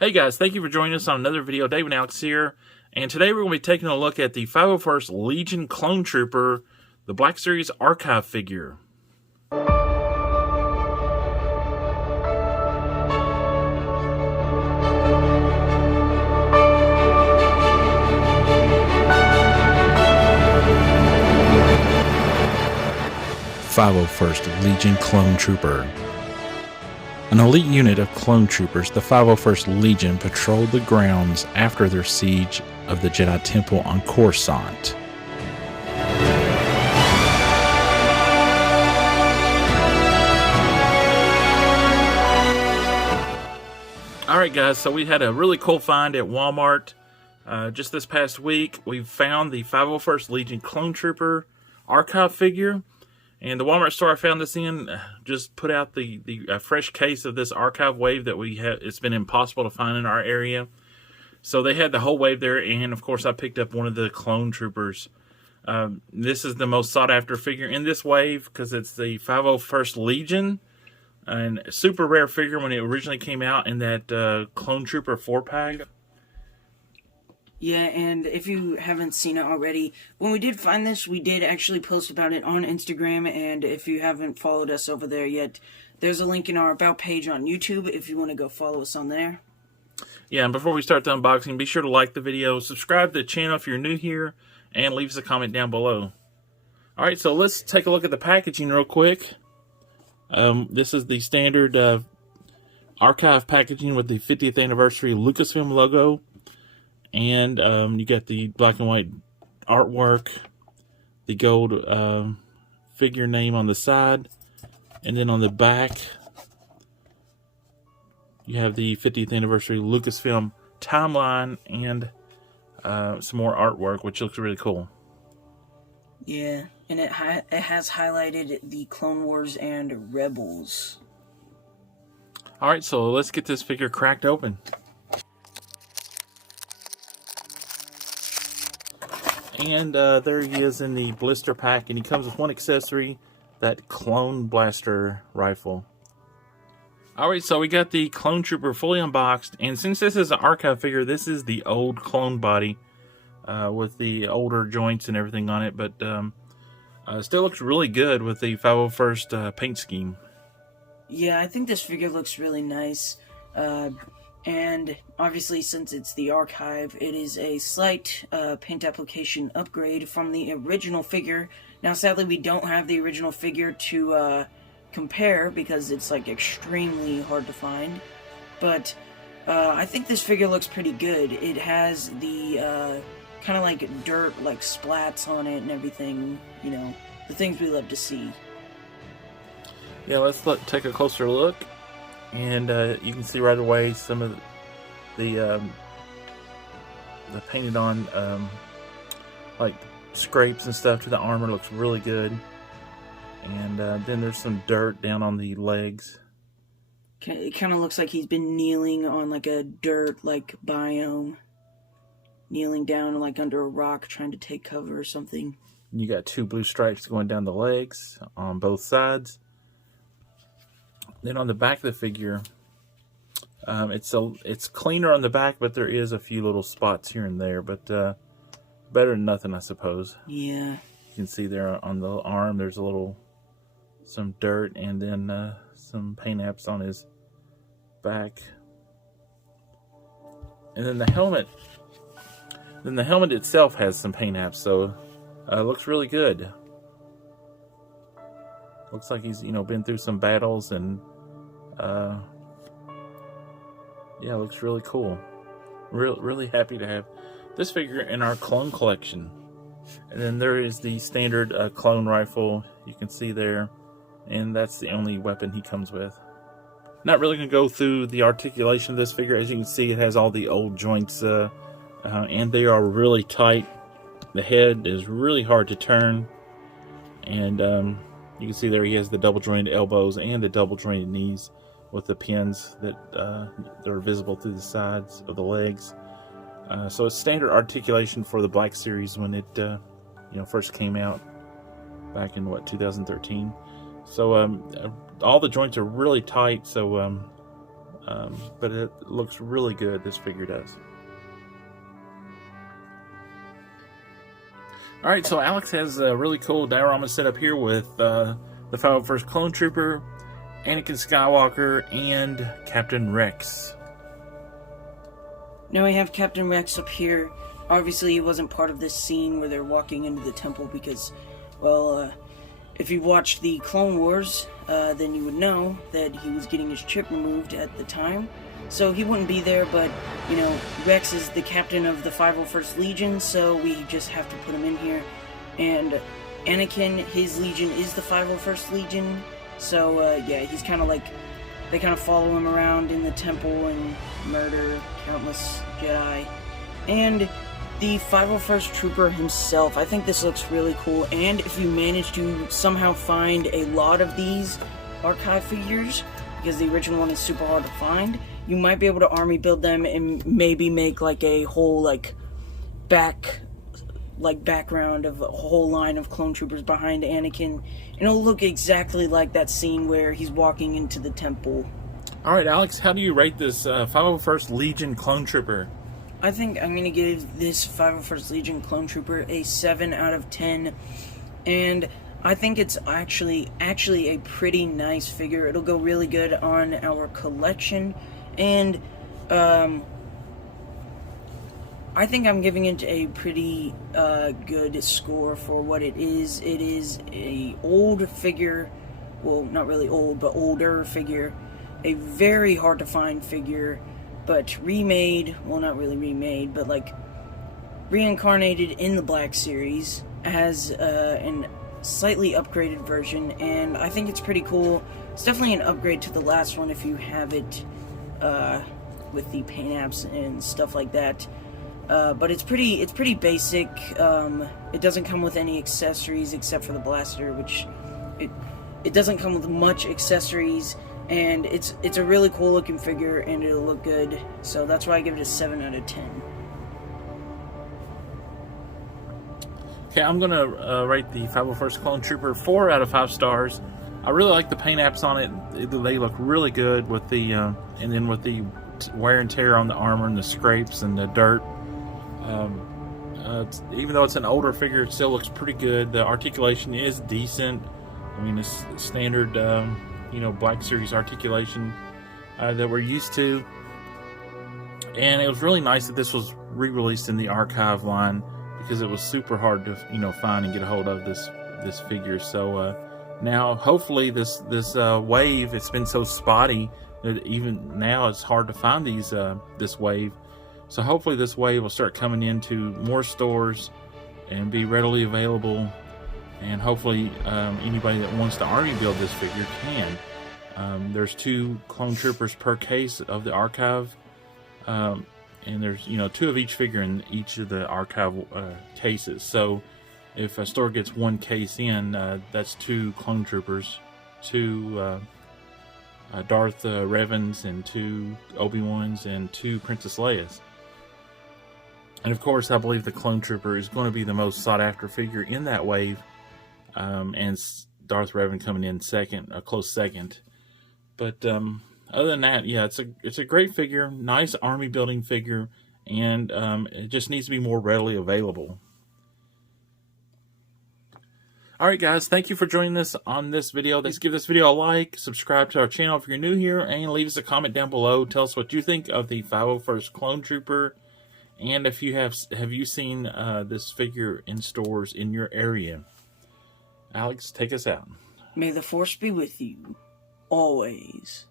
Hey guys, thank you for joining us on another video. Dave and Alex here, and today we're going to be taking a look at the 501st Legion Clone Trooper, the Black Series Archive figure. #501st Legion Clone Trooper. An elite unit of clone troopers, the 501st Legion patrolled the grounds after their siege of the Jedi Temple on Coruscant. Alright guys, so we had a really cool find at Walmart just this past week. We found the 501st Legion Clone Trooper Archive figure. And the Walmart store I found this in just put out the fresh case of this archive wave that we have. It's been impossible to find in our area. So they had the whole wave there, and of course I picked up one of the clone troopers. This is the most sought after figure in this wave because it's the 501st Legion. And a super rare figure when it originally came out in that Clone Trooper 4-pack. Yeah, and if you haven't seen it already, when we did find this, we did actually post about it on Instagram, and if you haven't followed us over there yet, there's a link in our About page on YouTube if you want to go follow us on there. Yeah, and before we start the unboxing, be sure to like the video, subscribe to the channel if you're new here, and leave us a comment down below. Alright, so let's take a look at the packaging real quick. This is the standard archive packaging with the 50th anniversary Lucasfilm logo. And you got the black and white artwork, the gold figure name on the side, and then on the back you have the 50th anniversary Lucasfilm timeline and some more artwork, which looks really cool. Yeah, and it has highlighted the Clone Wars and Rebels. Alright, so let's get this figure cracked open. And there he is in the blister pack, and he comes with one accessory, that clone blaster rifle. Alright, so we got the Clone Trooper fully unboxed, and since this is an archive figure, this is the old clone body with the older joints and everything on it, but still looks really good with the 501st paint scheme. Yeah, I think this figure looks really nice. And obviously, since it's the archive, it is a slight paint application upgrade from the original figure. Now, sadly, we don't have the original figure to compare because it's like extremely hard to find. But I think this figure looks pretty good. It has the kind of like dirt, like splats on it and everything. You know, the things we love to see. Yeah, let's take a closer look. And you can see right away some of the painted on like scrapes and stuff to the armor. Looks really good. And then there's some dirt down on the legs. It kind of looks like he's been kneeling on like a dirt like biome, kneeling down like under a rock trying to take cover or something. You got two blue stripes going down the legs on both sides. Then on the back of the figure, it's cleaner on the back, but there is a few little spots here and there. But better than nothing, I suppose. Yeah. You can see there on the arm, there's some dirt, and then some paint apps on his back. And then the helmet. Then the helmet itself has some paint apps, so it looks really good. Looks like he's, been through some battles, and yeah, looks really cool. Really happy to have this figure in our clone collection. And then there is the standard clone rifle you can see there, and that's the only weapon he comes with. Not really going to go through the articulation of this figure. As you can see, it has all the old joints, and they are really tight. The head is really hard to turn, and you can see there he has the double jointed elbows and the double jointed knees with the pins that are visible through the sides of the legs. So it's standard articulation for the Black Series when it first came out back in 2013. So all the joints are really tight, so but it looks really good. This figure does. All right, so Alex has a really cool diorama set up here with the 501st Clone Trooper, Anakin Skywalker, and Captain Rex. Now I have Captain Rex up here. Obviously, he wasn't part of this scene where they're walking into the temple because, well, if you watched the Clone Wars, then you would know that he was getting his chip removed at the time. So he wouldn't be there, but, you know, Rex is the captain of the 501st Legion, so we just have to put him in here. And Anakin, his Legion is the 501st Legion, so, yeah, he's kind of like, they kind of follow him around in the temple and murder countless Jedi. And the 501st Trooper himself, I think this looks really cool, and if you manage to somehow find a lot of these archive figures, because the original one is super hard to find, you might be able to army build them and maybe make like a whole background of a whole line of clone troopers behind Anakin, and it'll look exactly like that scene where he's walking into the temple. Alright, Alex, how do you rate this 501st Legion Clone Trooper? I think I'm going to give this 501st Legion Clone Trooper a 7 out of 10, and I think it's actually a pretty nice figure. It'll go really good on our collection, and I think I'm giving it a pretty good score for what it is. It is a old figure, well, not really old, but older figure, a very hard to find figure, but remade, well, not really remade, but like reincarnated in the Black Series as an slightly upgraded version, and I think it's pretty cool. It's definitely an upgrade to the last one if you have it with the paint apps and stuff like that. But it's pretty basic. It doesn't come with any accessories except for the blaster, which it doesn't come with much accessories, and it's a really cool looking figure, and it'll look good. So that's why I give it a 7 out of 10. Okay, I'm going to rate the 501st Clone Trooper 4 out of 5 stars. I really like the paint apps on it. They look really good with the, and then with the wear and tear on the armor and the scrapes and the dirt. Even though it's an older figure, it still looks pretty good. The articulation is decent. I mean, it's standard, Black Series articulation that we're used to. And it was really nice that this was re-released in the archive line, because it was super hard to find and get a hold of this figure. So now hopefully this wave, it's been so spotty that even now it's hard to find this wave. So hopefully this wave will start coming into more stores and be readily available, and hopefully anybody that wants to army build this figure can. There's 2 clone troopers per case of the archive. And there's 2 of each figure in each of the archive cases. So if a store gets 1 case in, that's 2 clone troopers, 2 Darth Revans, and 2 Obi-Wans, and 2 Princess Leias. And of course, I believe the clone trooper is going to be the most sought after figure in that wave, and Darth Revan coming in second, a close second. But other than that, yeah, it's a great figure, nice army building figure, and it just needs to be more readily available. Alright guys, thank you for joining us on this video. Please give this video a like, subscribe to our channel if you're new here, and leave us a comment down below. Tell us what you think of the 501st Clone Trooper, and if you have you seen this figure in stores in your area. Alex, take us out. May the Force be with you, always.